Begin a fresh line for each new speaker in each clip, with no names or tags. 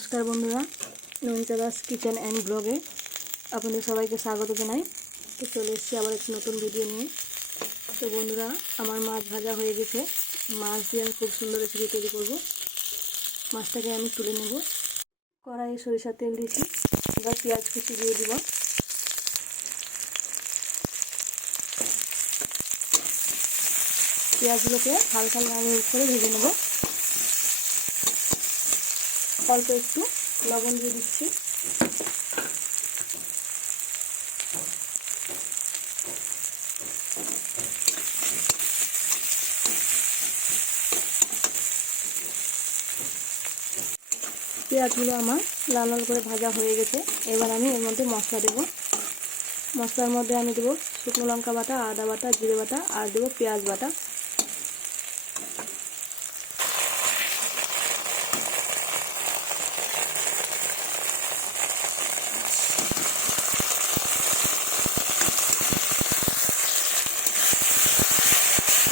নমস্কার বন্ধুরা Namita Das kitchen and ব্লগে আপনাদের সবাইকে স্বাগত জানাই। তো চলে এসেছি আবার একটি নতুন ভিডিও নিয়ে। তো বন্ধুরা, আমার মাছ ভাজা হয়ে গেছে। মাছ দিয়ে আমি খুব সুন্দর রেসিপি তৈরি করব। মাছটাকে আমি তুলে নেব। কড়াইয়ে সরিষার তেল দিয়েছি। এবার পেঁয়াজ কুচি দিয়ে দিব। পেঁয়াজগুলোকে হালকা লাল করে ভেজে নেব। অল্প একটু লবণ দিয়ে দিচ্ছি। পেঁয়াজগুলো আমার লাল লাল করে ভাজা হয়ে গেছে। এবার আমি এর মধ্যে মশলা দেব। মশলার মধ্যে আমি দেবো শুকনো লঙ্কা বাটা, আদা বাটা, জিরে বাটা, আর দেবো পেঁয়াজ বাটা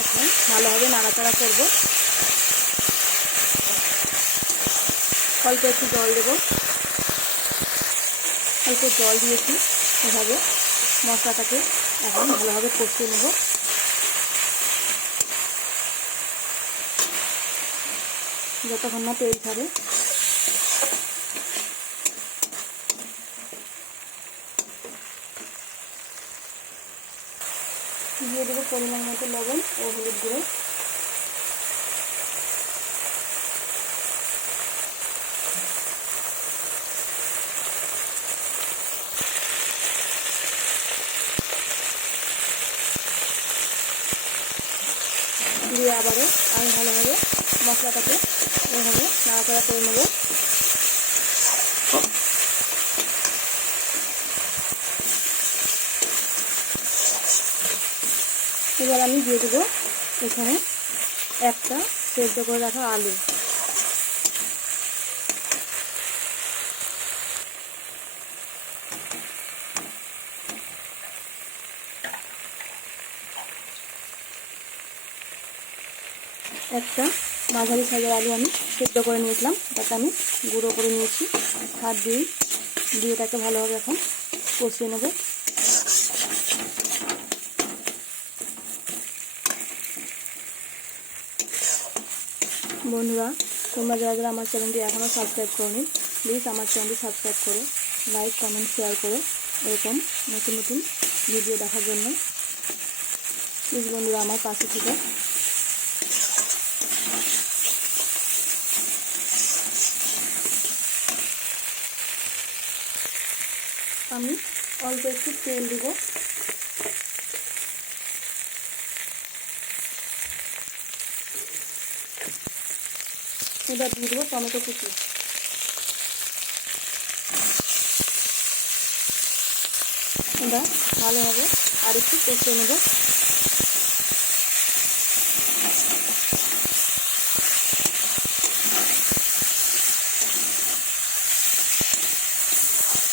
এখন ভালোভাবে নাড়াচাড়া করব। অল্প একটু জল দেব। অল্প জল দিয়েছি এভাবে মশলাটাকে এখন ভালোভাবে কষিয়ে নেব। যতক্ষণ না তেল ছাড়ে। দিয়ে দেবো পরিমাণ মতো লবণ ও হলুদ গুঁড়ো। দিয়ে আবারও আমি ভালোভাবে মশলাটাকে এইভাবে নাড়াচাড়া করে নেব। এবার আমি দিয়ে দেবো এখানে একটা সেদ্ধ করে রাখা আলু। একটা মাঝারি সাইজের আলু আমি সেদ্ধ করে নিয়েছিলাম তাকে আমি গুঁড়ো করে নিয়েছি। হাত দিয়ে দিয়ে তাকে ভালোভাবে এখন কষিয়ে নেব। বন্ধুরা, তোমরা যারা যারা আমার চ্যানেলটি এখনও সাবস্ক্রাইব করোনি প্লিজ আমার চ্যানেলটি সাবস্ক্রাইব করো লাইক কমেন্ট শেয়ার করো, এরকম নতুন নতুন ভিডিও দেখার জন্য। প্লিজ বন্ধুরা, আমার পাশে থেকে। আমি অল্প একটু তেল দিব। এবার দিয়ে দেবো, টমেটো কুচি। এবার ভালোভাবে আর একটু কষিয়ে নেব।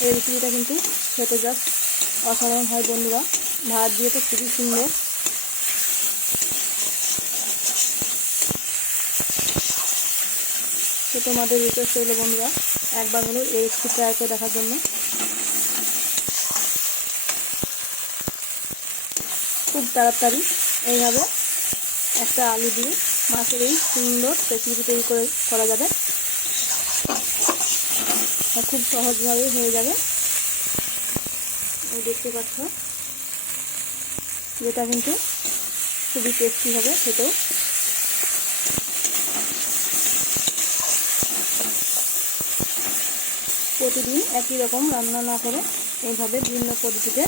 এই রেসিপিটা কিন্তু খেতে জাস্ট অসাধারণ হয় বন্ধুরা। ভাত দিয়ে তো খুবই সুন্দর। তোমাদের রিকোয়েস্ট রইল বন্ধুরা, একবার হলো এই রেসিপি ট্রাই করে দেখার জন্য। খুব তাড়াতাড়ি এইভাবে একটা আলু দিয়ে মাছের এই সুন্দর রেসিপি তৈরি করে, করা যাবে। খুব সহজভাবেই হয়ে যাবে। দেখতে পাচ্ছ, যেটা কিন্তু খুবই টেস্টি হবে খেতেও। প্রতিদিন একই রকম রান্না না করে এইভাবে বিভিন্ন পদ্ধতিতে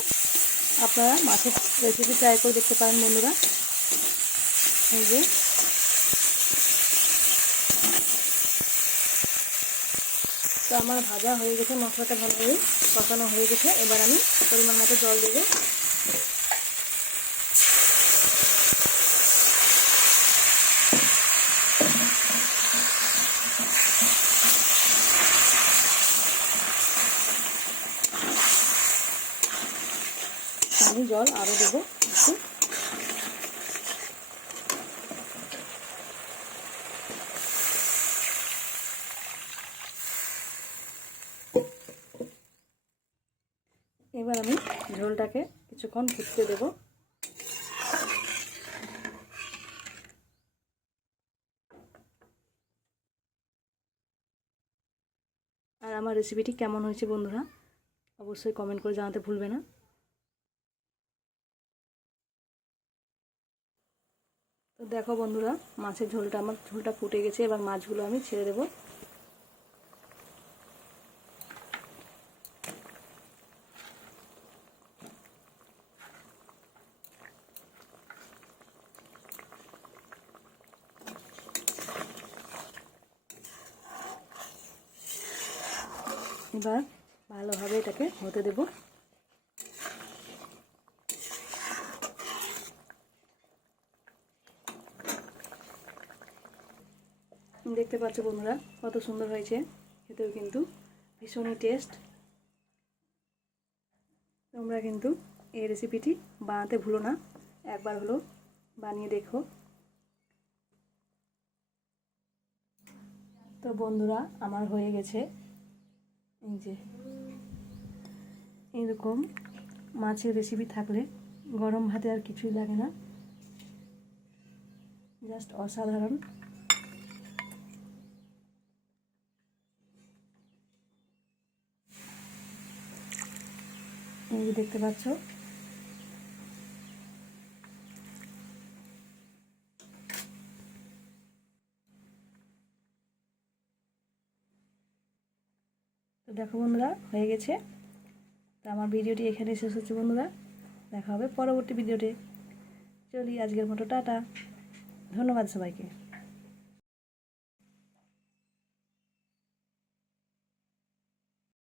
আপনারা মাছের রেসিপি ট্রাই করে দেখতে পারেন বন্ধুরা। এই যে। তো আমার ভাজা হয়ে গেছে, মশলাটা ভালোভাবে পাকানো হয়ে গেছে। এবার আমি পরিমাণ মতো জল দেবো। আমি জল আরও দেবো একটু। এবার আমি ঝোলটাকে কিছুক্ষণ ফুটতে দেব। আর আমার রেসিপিটি কেমন হয়েছে বন্ধুরা, অবশ্যই কমেন্ট করে জানাতে ভুলবে না। তো দেখো বন্ধুরা, মাছের ঝোলটা আমার, ঝোলটা ফুটে গেছে, এবার মাছগুলো আমি ছেড়ে দেবো। এবার ভালোভাবে এটাকে হতে দেব। দেখতে পাচ্ছ বন্ধুরা, কত সুন্দর হয়েছে। খেতেও কিন্তু ভীষণই টেস্ট তোমরা কিন্তু এই রেসিপিটি বানাতে ভুলো না। একবার হলো বানিয়ে দেখো। তো বন্ধুরা, আমার হয়ে গেছে। এই যে, এরকম মাছের রেসিপি থাকলে গরম ভাতে আর কিছুই লাগে না। জাস্ট অসাধারণ। দেখতে পাচ্ছ। তো দেখো বন্ধুরা, হয়ে গেছে। তো আমার ভিডিওটি এখানে শেষ হচ্ছে বন্ধুরা। দেখা হবে পরবর্তী ভিডিওতে। চলি আজকের মতো, টাটা। ধন্যবাদ সবাইকে।